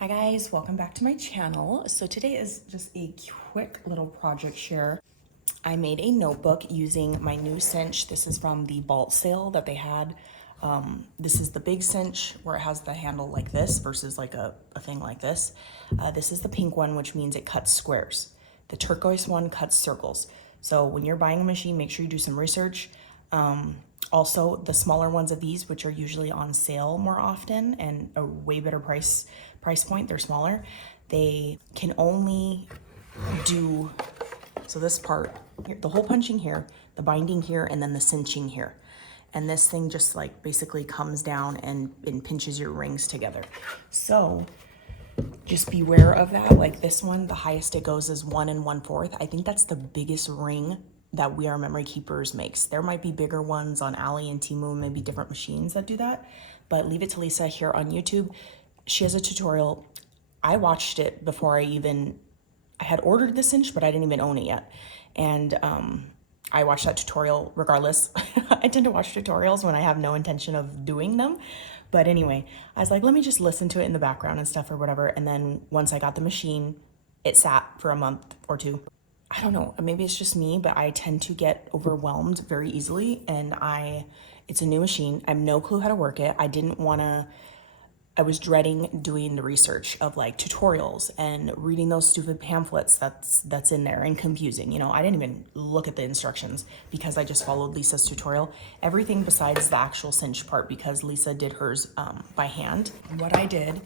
Hi guys, welcome back to my channel. So today is just a quick little project share. I made a notebook using my new cinch. This is from the Vault sale that they had. This is the big cinch where it has the handle like this versus like a thing like this. This is the pink one, which means it cuts squares. The turquoise one cuts circles. So when you're buying a machine, make sure you do some research. Also, the smaller ones of these, which are usually on sale more often and a way better price point, they're smaller. They can only do, so this part, the hole punching here, the binding here, and then the cinching here. And this thing just like basically comes down and pinches your rings together. So just beware of that. Like this one, the highest it goes is 1 1/4. I think that's the biggest ring that We Are Memory Keepers makes. There might be bigger ones on Ali and Temu, maybe different machines that do that, but leave it to Lisa here on YouTube. She has a tutorial. I watched it before I had ordered the cinch, but I didn't even own it yet. And I watched that tutorial regardless. I tend to watch tutorials when I have no intention of doing them. But anyway, I was like, let me just listen to it in the background and stuff or whatever. And then once I got the machine, it sat for a month or two. I don't know, maybe it's just me, but I tend to get overwhelmed very easily. And it's a new machine. I have no clue how to work it. I was dreading doing the research of like tutorials and reading those stupid pamphlets that's in there and confusing. You know, I didn't even look at the instructions because I just followed Lisa's tutorial. Everything besides the actual cinch part because Lisa did hers by hand. What I did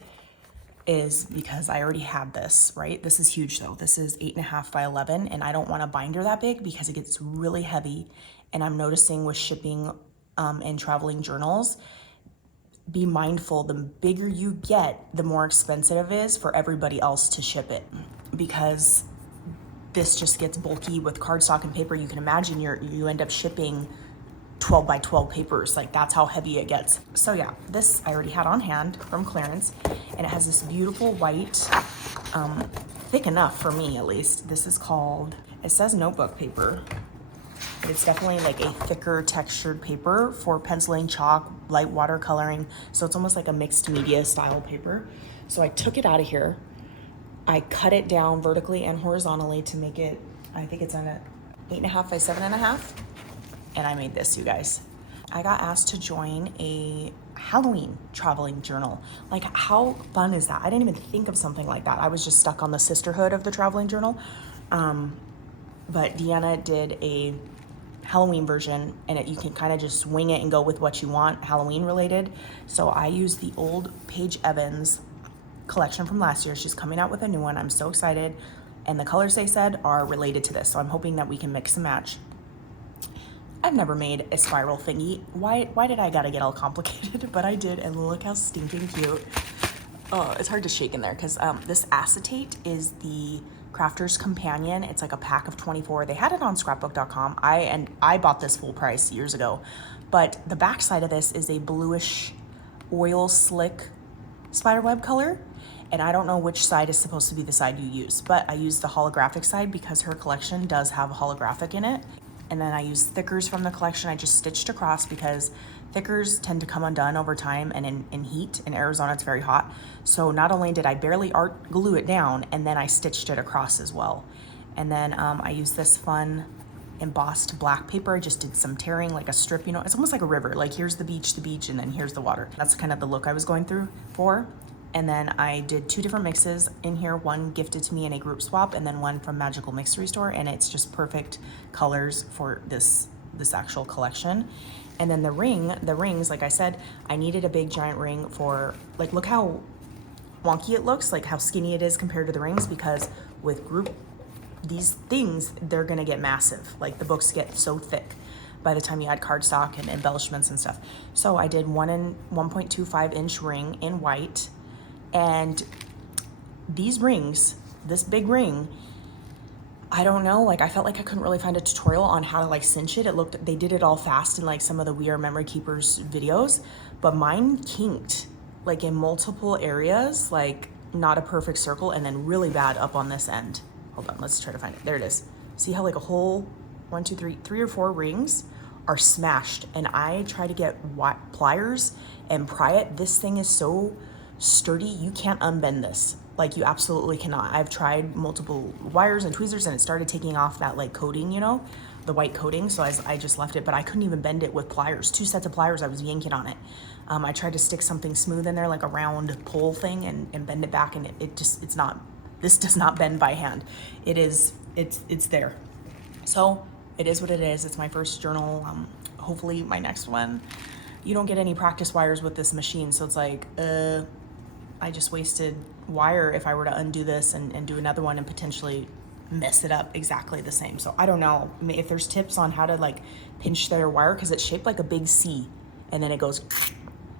is because I already had this, right? This is huge though. This is 8.5 by 11 and I don't want a binder that big because it gets really heavy. And I'm noticing with shipping and traveling journals, be mindful, the bigger you get, the more expensive it is for everybody else to ship it because this just gets bulky with cardstock and paper. You can imagine you end up shipping 12 by 12 papers, like that's how heavy it gets. So yeah, this I already had on hand from clearance and it has this beautiful white, thick enough for me at least. This is called, it says notebook paper, but it's definitely like a thicker textured paper for penciling, chalk, light watercoloring. So it's almost like a mixed media style paper. So I took it out of here. I cut it down vertically and horizontally to make it, I think it's on a 8.5 by 7.5. And I made this, you guys. I got asked to join a Halloween traveling journal. Like, how fun is that? I didn't even think of something like that. I was just stuck on the sisterhood of the traveling journal. But Deanna did a Halloween version, and you can kind of just wing it and go with what you want, Halloween related. So I used the old Paige Evans collection from last year. She's coming out with a new one. I'm so excited. And the colors they said are related to this. So I'm hoping that we can mix and match. I've never made a spiral thingy. Why did I gotta get all complicated? But I did, and look how stinking cute. Oh, it's hard to shake in there because this acetate is the Crafter's Companion. It's like a pack of 24. They had it on scrapbook.com. I bought this full price years ago. But the back side of this is a bluish oil slick spiderweb color. And I don't know which side is supposed to be the side you use, but I used the holographic side because her collection does have a holographic in it. And then I used thickers from the collection. I just stitched across because thickers tend to come undone over time and in heat. In Arizona, it's very hot. So not only did I barely art glue it down, and then I stitched it across as well. And then I used this fun embossed black paper. I just did some tearing, like a strip, you know, it's almost like a river. Like here's the beach, and then here's the water. That's kind of the look I was going for. And then I did 2 different mixes in here, one gifted to me in a group swap and then one from Magical Mixery Store, and it's just perfect colors for this actual collection. And then the rings, like I said, I needed a big giant ring for, like, look how wonky it looks, like how skinny it is compared to the rings, because with these things, they're gonna get massive. Like the books get so thick by the time you add cardstock and embellishments and stuff. So I did 1.25 inch ring in white. And these rings, this big ring, I don't know, like I felt like I couldn't really find a tutorial on how to like cinch it. They did it all fast in like some of the We Are Memory Keepers videos, but mine kinked like in multiple areas, like not a perfect circle, and then really bad up on this end. Hold on, let's try to find it. There it is. See how like a whole 3 or 4 rings are smashed, and I try to get pliers and pry it. This thing is so sturdy. You can't unbend this. Like, you absolutely cannot. I've tried multiple wires and tweezers and it started taking off that like coating, you know, the white coating. So I just left it, but I couldn't even bend it with pliers. 2 sets of pliers, I was yanking on it. I tried to stick something smooth in there, like a round pole thing, and bend it back, and it's not, this does not bend by hand. It's there. So it is what it is. It's my first journal. Hopefully my next one, you don't get any practice wires with this machine. So it's like, I just wasted wire if I were to undo this and do another one and potentially mess it up exactly the same. So I don't know if there's tips on how to like pinch their wire, because it's shaped like a big C and then it goes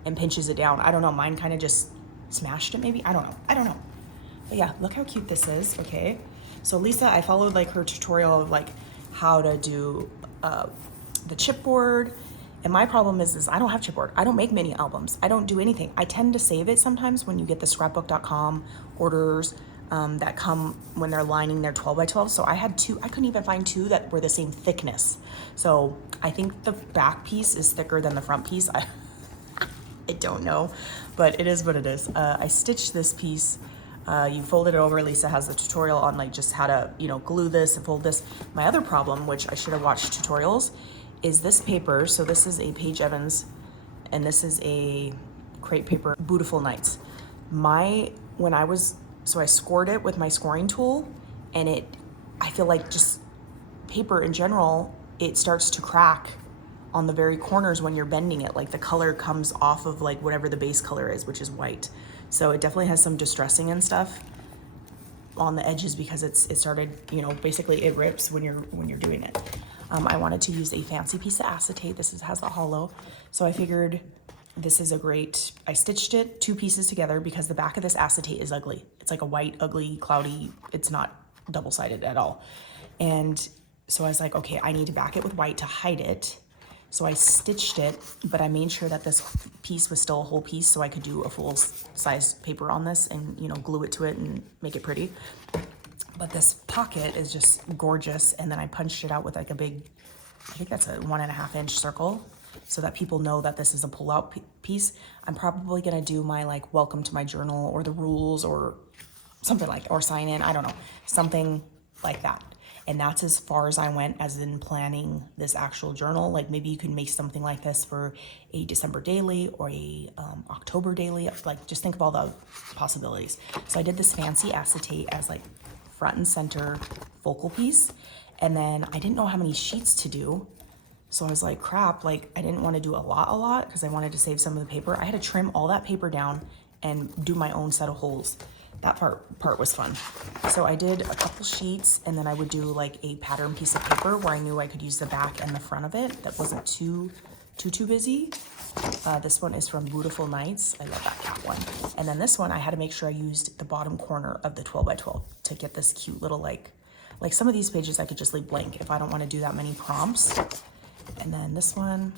and pinches it down. I don't know, mine kind of just smashed it maybe. I don't know. But yeah, look how cute this is. Okay, so Lisa, I followed like her tutorial of like how to do the chipboard. And my problem is I don't have chipboard. I don't make mini albums. I don't do anything. I tend to save it sometimes when you get the scrapbook.com orders that come when they're lining their 12 by 12. So I had 2, I couldn't even find 2 that were the same thickness. So I think the back piece is thicker than the front piece. I don't know, but it is what it is. I stitched this piece. You folded it over. Lisa has the tutorial on like just how to, you know, glue this and fold this. My other problem, which I should have watched tutorials, is this paper. So this is a Paige Evans and this is a crepe paper, Beautiful Nights. So I scored it with my scoring tool, and I feel like just paper in general, it starts to crack on the very corners when you're bending it. Like the color comes off of like whatever the base color is, which is white. So it definitely has some distressing and stuff on the edges because it started, you know, basically it rips when you're doing it. I wanted to use a fancy piece of acetate. This has the hollow. So I figured this is a great, I stitched it 2 pieces together because the back of this acetate is ugly. It's like a white, ugly, cloudy, it's not double-sided at all. And so I was like, okay, I need to back it with white to hide it. So I stitched it, but I made sure that this piece was still a whole piece so I could do a full size paper on this and, you know, glue it to it and make it pretty. But this pocket is just gorgeous. And then I punched it out with like a big, I think that's a 1.5 inch circle so that people know that this is a pull out piece. I'm probably gonna do my like welcome to my journal or the rules or something like, or sign in, I don't know, something like that. And that's as far as I went as in planning this actual journal. Like maybe you can make something like this for a December daily or a October daily. Like just think of all the possibilities. So I did this fancy acetate as like front and center focal piece. And then I didn't know how many sheets to do. So I was like, crap, like I didn't want to do a lot because I wanted to save some of the paper. I had to trim all that paper down and do my own set of holes. That part was fun. So I did a couple sheets and then I would do like a pattern piece of paper where I knew I could use the back and the front of it. That wasn't too busy. This one is from Beautiful Nights. I love that cat one. And then this one, I had to make sure I used the bottom corner of the 12 by 12 to get this cute little like some of these pages I could just leave blank if I don't want to do that many prompts. And then this one,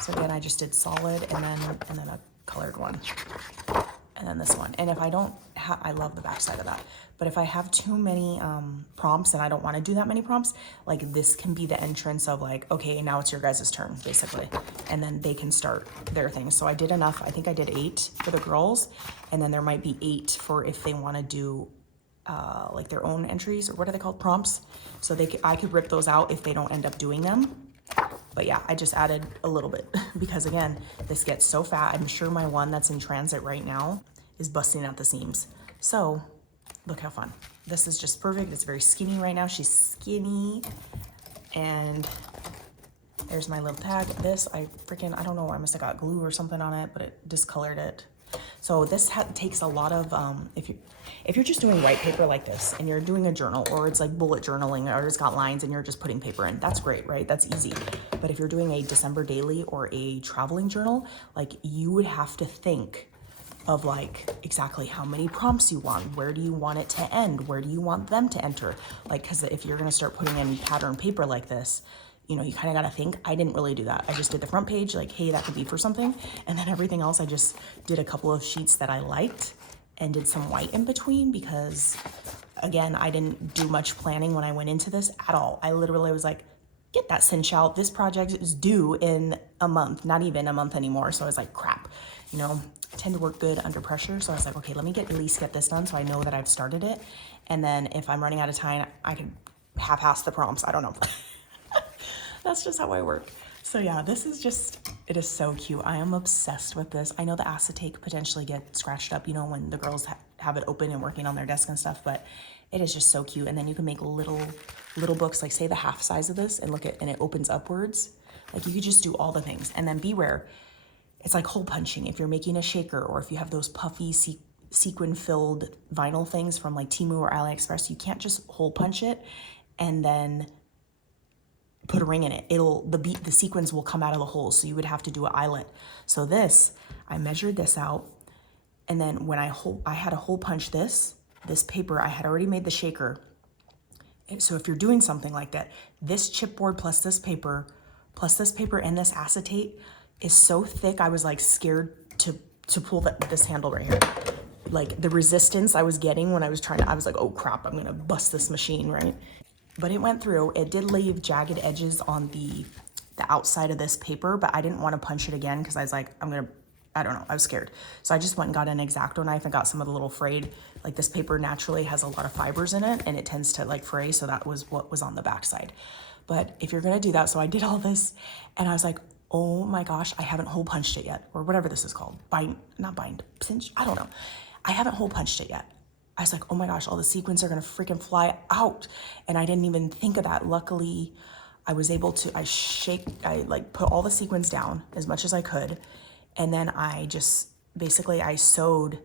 so again, I just did solid and then a colored one. And then this one. And if I don't I love the back side of that. But if I have too many prompts and I don't want to do that many prompts, like this can be the entrance of like, okay, now it's your guys' turn, basically. And then they can start their thing. So I did enough. I think I did 8 for the girls. And then there might be 8 for if they want to do like their own entries, or what are they called? Prompts. So I could rip those out if they don't end up doing them. But yeah, I just added a little bit because again, this gets so fat. I'm sure my one that's in transit right now is busting out the seams. So look how fun. This is just perfect. It's very skinny right now. She's skinny. And there's my little tag. This, I don't know, I must have got glue or something on it, but it discolored it. So this takes a lot of, if you're just doing white paper like this and you're doing a journal, or it's like bullet journaling, or it's got lines and you're just putting paper in, that's great, right? That's easy. But if you're doing a December daily or a traveling journal, like you would have to think of like exactly how many prompts you want, where do you want it to end, where do you want them to enter? Like, because if you're gonna start putting in pattern paper like this, you know, you kind of got to think. I didn't really do that. I just did the front page, like, hey, that could be for something. And then everything else, I just did a couple of sheets that I liked and did some white in between because, again, I didn't do much planning when I went into this at all. I literally was like, get that cinch out. This project is due in a month, not even a month anymore. So I was like, crap, you know, tend to work good under pressure. So I was like, okay, let me at least get this done so I know that I've started it. And then if I'm running out of time, I can half-ass the prompts. I don't know. That's just how I work. So yeah, this is just, it is so cute. I am obsessed with this. I know the acetate could potentially get scratched up, you know, when the girls have it open and working on their desk and stuff, but it is just so cute. And then you can make little books, like say the half size of this, and look at, and it opens upwards. Like you could just do all the things. And then beware, it's like hole punching. If you're making a shaker, or if you have those puffy sequin filled vinyl things from like Temu or AliExpress, you can't just hole punch it and then put a ring in it. The sequins will come out of the hole. So you would have to do an eyelet. So this, I measured this out. And then when I had to hole punch this paper, I had already made the shaker. And so if you're doing something like that, this chipboard plus this paper and this acetate is so thick. I was like scared to pull this handle right here. Like the resistance I was getting when I was like, oh crap, I'm gonna bust this machine, right? But it went through. It did leave jagged edges on the outside of this paper, but I didn't want to punch it again because I was like, I don't know, I was scared. So I just went and got an X-Acto knife and got some of the little frayed, like this paper naturally has a lot of fibers in it and it tends to like fray. So that was what was on the backside. But if you're gonna do that, so I did all this and I was like, oh my gosh, I haven't hole punched it yet, or whatever this is called. Cinch, I don't know. I haven't hole punched it yet. I was like, oh my gosh, all the sequins are gonna freaking fly out. And I didn't even think of that. Luckily, I was able to, I like put all the sequins down as much as I could. And then I just, basically I sewed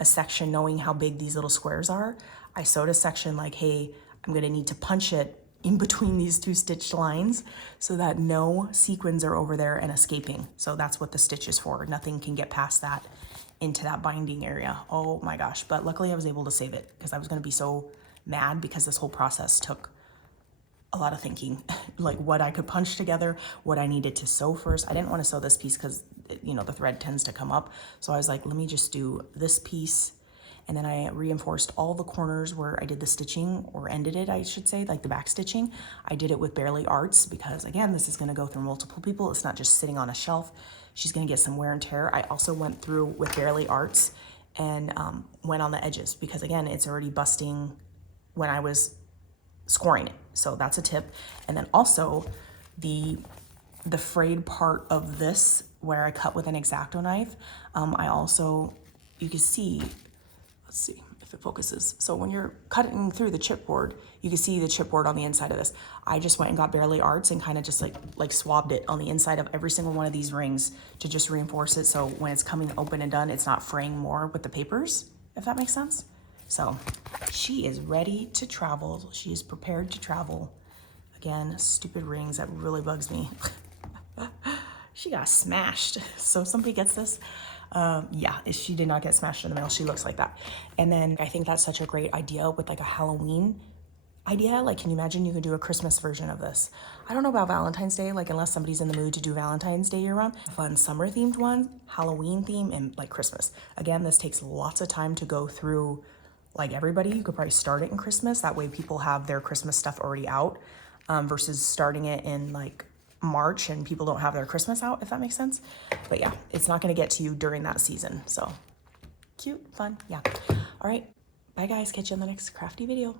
a section knowing how big these little squares are. I sewed a section like, hey, I'm gonna need to punch it in between these two stitched lines so that no sequins are over there and escaping. So that's what the stitch is for. Nothing can get past that into that binding area. Oh my gosh. But luckily I was able to save it because I was going to be so mad because this whole process took a lot of thinking, like what I could punch together, what I needed to sew first. I didn't want to sew this piece because, you know, the thread tends to come up. So I was like, let me just do this piece. And then I reinforced all the corners where I did the stitching, or ended it, I should say, like the back stitching. I did it with Barely Arts because again, this is going to go through multiple people. It's not just sitting on a shelf. She's going to get some wear and tear. I also went through with Barely Arts and went on the edges because again, it's already busting when I was scoring it. So that's a tip. And then also the frayed part of this where I cut with an X-Acto knife. I also, you can see, let's see if it focuses. So when you're cutting through the chipboard, you can see the chipboard on the inside of this. I just went and got Barely Arts and kind of just like swabbed it on the inside of every single one of these rings to just reinforce it. So when it's coming open and done, it's not fraying more with the papers, if that makes sense. So she is ready to travel. She is prepared to travel. Again, stupid rings, that really bugs me. She got smashed. So if somebody gets this, yeah, she did not get smashed in the mail. She looks like that. And then I think that's such a great idea with like a Halloween idea. Like, can you imagine you could do a Christmas version of this? I don't know about Valentine's Day, like unless somebody's in the mood to do Valentine's Day year round. Fun summer themed one, Halloween theme, and like Christmas. Again, this takes lots of time to go through like everybody. You could probably start it in Christmas. That way people have their Christmas stuff already out versus starting it in like March and people don't have their Christmas out, if that makes sense. But yeah, it's not going to get to you during that season. So cute, fun. Yeah. All right. Bye guys. Catch you in the next crafty video.